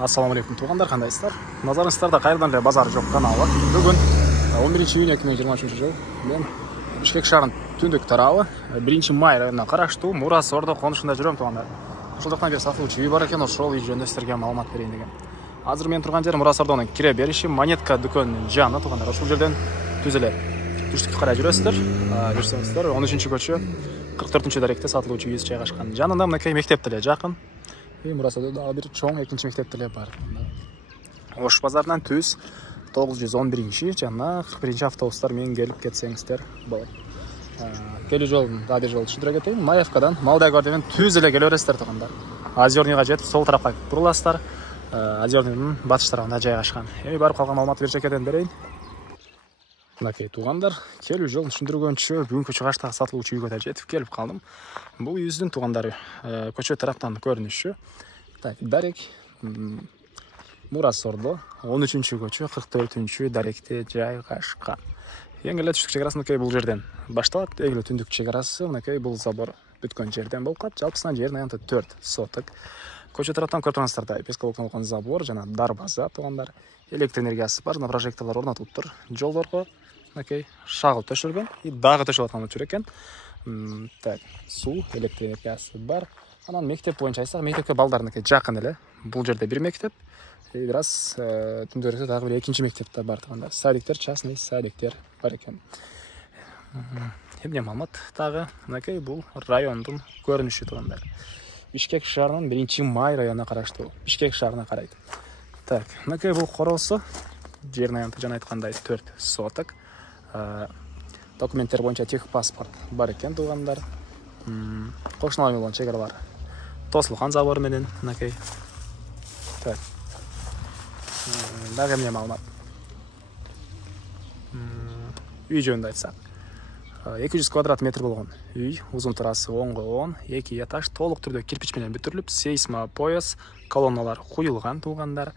Ассаламу алейкум туғандар, қандайсыздар? Назарыңыздарда қайырдан эле базар жоқ каналы. Бүгін 11 июнь 2023 жыл мен Бишкек шаарынын түндүк тарабы 1 май районуна караштуу Мурас Ордо конушунда жүрөм туғандар. Ушул жактан бир сатылуучу үй бар экен, ошол үй жөнүндө силерге маалымат берейин деген. Азыр мен турган жер Мурас Ордонун кире бериши Монетка дүкөнүнүн жаны туғандар. Ошол жерден түз эле түштүккө карай жүрөсүздөр. Жүрсөңүздөр 13-көчө 44-даректе сатылуучу үйүбүз жайгашкан. Жанында мынакей мектеп деле жакын. Мурас Ордодо дагы бир чоң экинчи мектеп деле бар. Ош базарынан түз 911 жана 41 автобустар менен келип кетсеңиздер болот. Келүү жолун дагы бир жолу түшүндүрө кетейин. Маевкадан Малдайгор деген түз эле келе бересиздер тугандар. Озерныйга жетип сол тарапка буруласыздар. Озерныйдын батыш тарабында жайгашкан. Барып калган маалыматты бир чекеден берейин. Мынакей тугандар, келүү жолун түшүндүргөнчө бүгүнкү чыгаштагы сатылуучу үйгө да жетип келип калдым. Бул үйүбүздүн тугандары көчө тараптан көрүнүшү. Дарек Мурас Ордо 13-көчө 44-даректе жайгашкан. Эң эле түштүк чек арасыныкей бул жерден башталат. Эң эле түндүк чек арасы мынакей бул забор бүткөн жерден болуп калат. Жалпысынан жерин аянты 4 соток. Көчө тараптан көрүп тургансыздар, пескалоктон забор жана дарбаза тугандар. Электр энергиясы бар, жана прожекторлор орнотулуп тур. Жолдорго мынакей шагыл төшөлгөн, дагы төшөлүп аткан учур экен. Суу, электр энергиясы бар. Анан мектеп боюнча айтсак, мектепке балдарыныкы жакын эле. Бул жерде бир мектеп, бир аз түндөрү дагы бир экинчи мектеп да бар тугандар. Садиктер, частный садиктер бар экен. Эмне маалымат дагы мынакей бул райондун көрүнүшү тугандар. Бишкек шаарынын 1 май районуна караштуу. Бишкек шаарына карайт. Мынакей бул короосу жерин аянты жана айткандай 4 соток. Документтер боюнча техпаспорт бар экен тугандар. Кошуналар менен чек аралар тосулган забор менен мынакей. Дагы эмне маалымат? Үй жөнүндө айтсак, 200 квадрат метр болгон үй, узун турасы 10/10, 2 этаж, толук түрдө кирпич менен бүтүрүлүп, сейсма пояс, колонналар куюлган тугандар.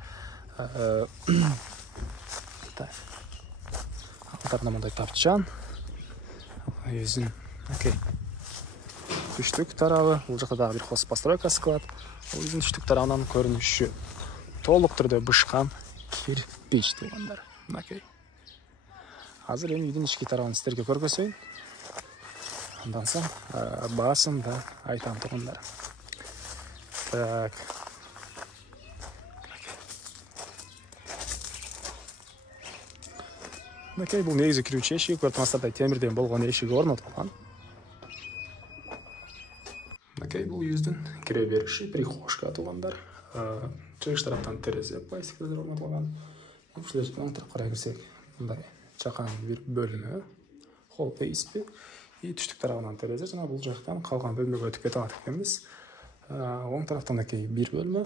Алтарына мындай тапчан. Өзүн, түштүк тарабы, бул жакта дагы бир хозпостройкасы кылат. Өзүн түштүк тарабынан көрүнүшү толук түрдө бышкан кирпич тугандар. Мынакей. Азыр эми үйдүн ички тарабын сиздерге көргөзөйүн. Андан соң баасын да айтам тугандар. Мынакей бул негизи кирүүчү эшиги, көрүп тургансыздардай темирден болгон эшиги орнотулган. Мынакей бул үйүбүздүн кире бериши, прихожка тугандар. Чыгыш тараптан терезе пластиктер орнотулган. Ушул жерден тарапка карай кирсек, мындай чакан бир бөлмө, холл пейспи, түштүк тарабынан терезе жана бул жактан калган бөлмөгө өтүп кете алат экенбиз. Оң тараптан эки бир бөлмө,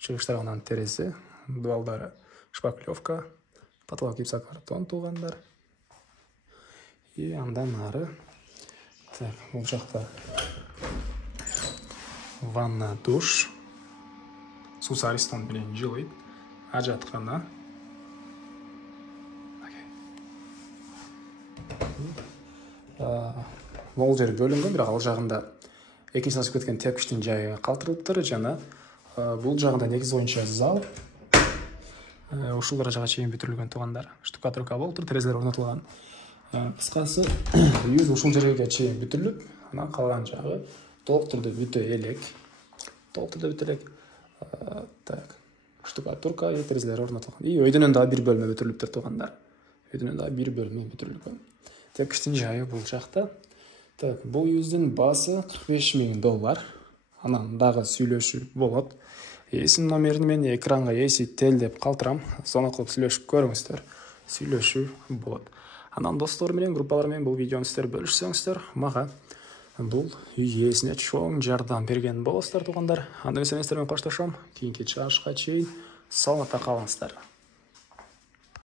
чыгыш тарабынан терезе, дубалдары шпаклевка, потолок гипсокартон тугандар. Андан ары бул жакта ванна, душ, суу аристон менен жылыйт, ажаткана. Бул жер бөлүнгөн, бирок ал жагында экинчи сасып кеткен тепкичтин жайы калтырылыптыр жана бул жагында негиз боюнча зал. Ушул даражага чейин бүтүрүлгөн тугандар. Штукатурка болуптур, терезелер орнотулган. Кыскасы, үйүбүз ушул жерге чейин бүтүрүлүп, анан калган жагы толук түрдө бүтө элек. Штукатурка, терезелер орнотулган. Өйдөнөн дагы бир бөлмө бүтүрүлүптүр тугандар. Тепкичтин жайы бул жакта. Бул үйүбүздүн баасы $45,000. Анан дагы сүйлөшүү болот. Эсин номерин мен экранга эси телдеп калтырам. Сону кылып сүйлөшүп көрүңүздөр. Сүйлөшүү болот. Анан достор менен, группалар менен бул видеону сиздер бөлүшсөңүздөр, мага бул үй ээсине чоң жардам берген болосуздар тугандар. Анда эмесе мен сиздер менен коштошом. Кийинки чыгышка чейин саламатта калыңыздар.